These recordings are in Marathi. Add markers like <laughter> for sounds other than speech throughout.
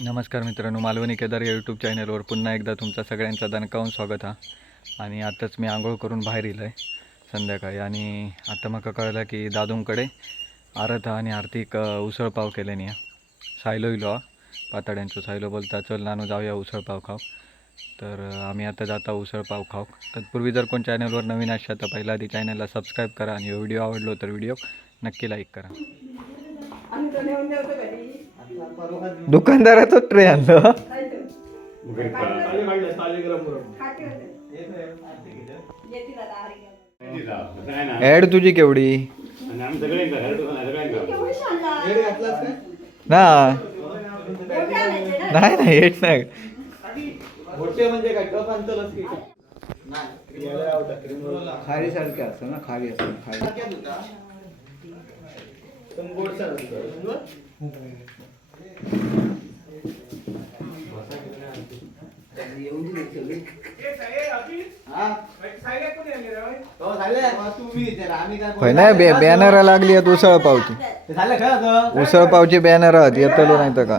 नमस्कार मित्रांनो मालवणी केदार या यूट्यूब चॅनलवर पुन्हा एकदा तुमचा सगळ्यांचा दणकावून स्वागत हा. आणि आत्ताच मी आंघोळ करून बाहेर येलो आहे संध्याकाळी. आणि आता मग कळलं की दादूंकडे आरत हा आणि आर्थिक उसळपाव पाव केले नाही सायलो इलो हा पातळ्यांचो सायलो बोलता चल नानू जाऊया उसळपाव खाऊ. तर आम्ही आता जाता उसळ पाव खाऊ. तत्पूर्वी जर कोण चॅनलवर नवीन असाल तर पहिला आधी चॅनलला सबस्क्राईब करा. आणि हो व्हिडिओ आवडलो तर व्हिडिओ नक्की लाईक करा. दुकानदाराचं ट्रे आणलं. ऍड तुझी केवढी? ना. नाही नाही हेट नाही. खारी सारखे असतं ना खारी असतं खारी. बॅनर लागली आहेत उसळ पावची. उसळ पावची बॅनर आहेत येतलो नाही तर का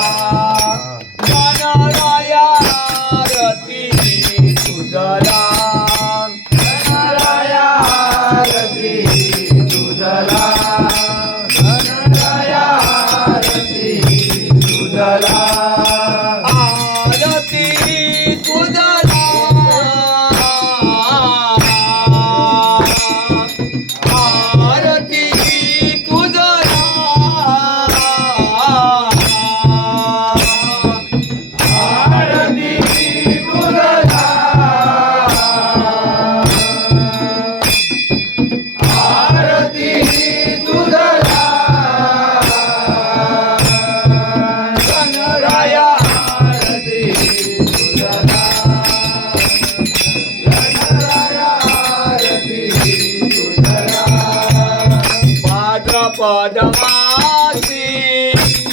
पदमासी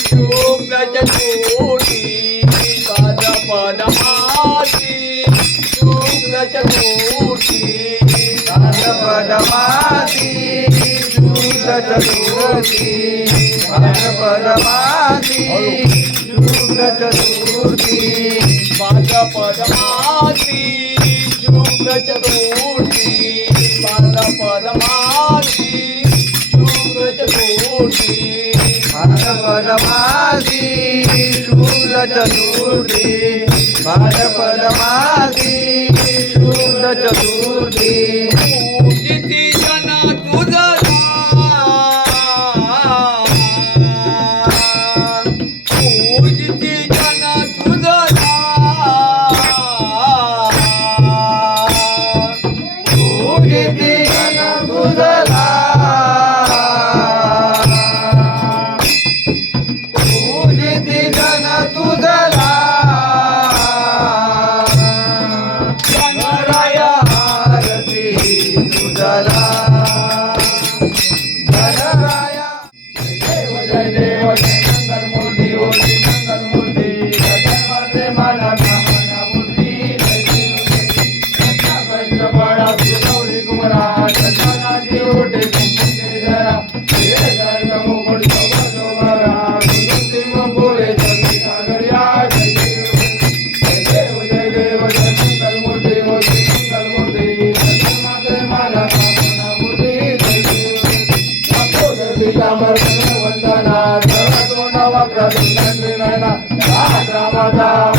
शुक्ल चतुर्थी पद पदमासी शुक्ल चतुर्थी पद पदमासी शुक्ल चतुर्थी पद पदमासी शुक्ल चतुर्थी पद पदमासी शुक्ल चतुर्थी पद पदमा चतुर्थी भारपद माझी शूल चतुर्थी भारपद माझी शूल चतुर्थी రామ రామ రామ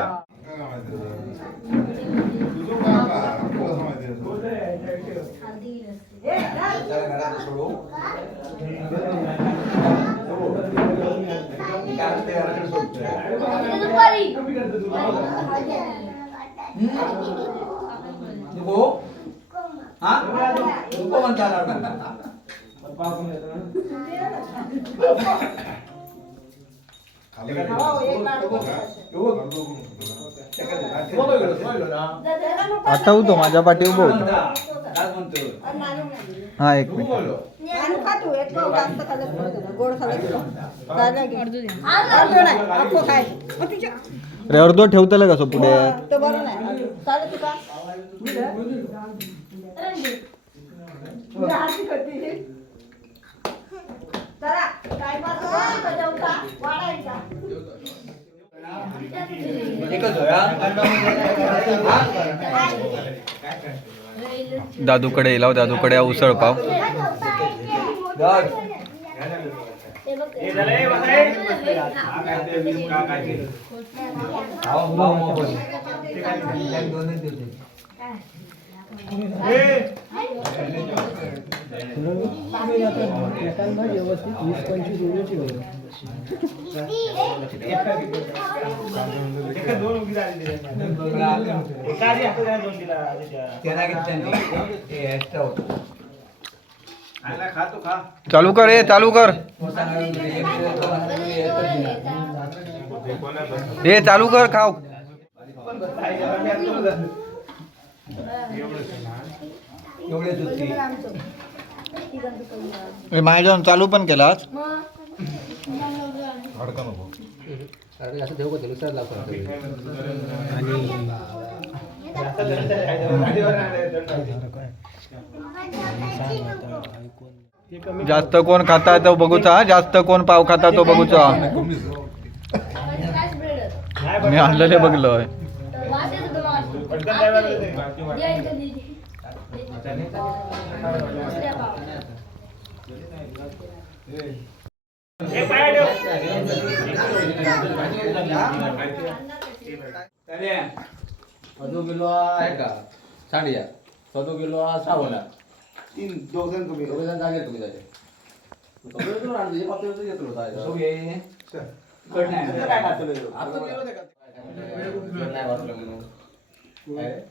నువ్వు? నువ్వు అంటారు <laughs> आता होतो माझ्या पाठी उभं होतो काय म्हणतो हा एक मिनिट की. अरे अर्धो ठेवतलं कसं पुढे? तो बरं नाही. चालेल तुका? तुझ्या हाती करते. चला, दादूकडे लाव दादूकडे उसळ पाव धर. खाऊ, खाऊ, मग बोल. एक दोनच दिवस. हे चालू कर ए चालू कर तो सांगा, एक दिवस तो म्हणतो, मी एकच दिला. ए चालू पण केलास जास्त कोण खाता तो बघूचा जास्त कोण पाव खाता तो बघूचा. मी आणलेले बघलोय. सदो किलो आहे का सांडिया सदो किलो सावला तीन दोघ जण तुम्ही दोघ जण जागे तुम्ही जागे रस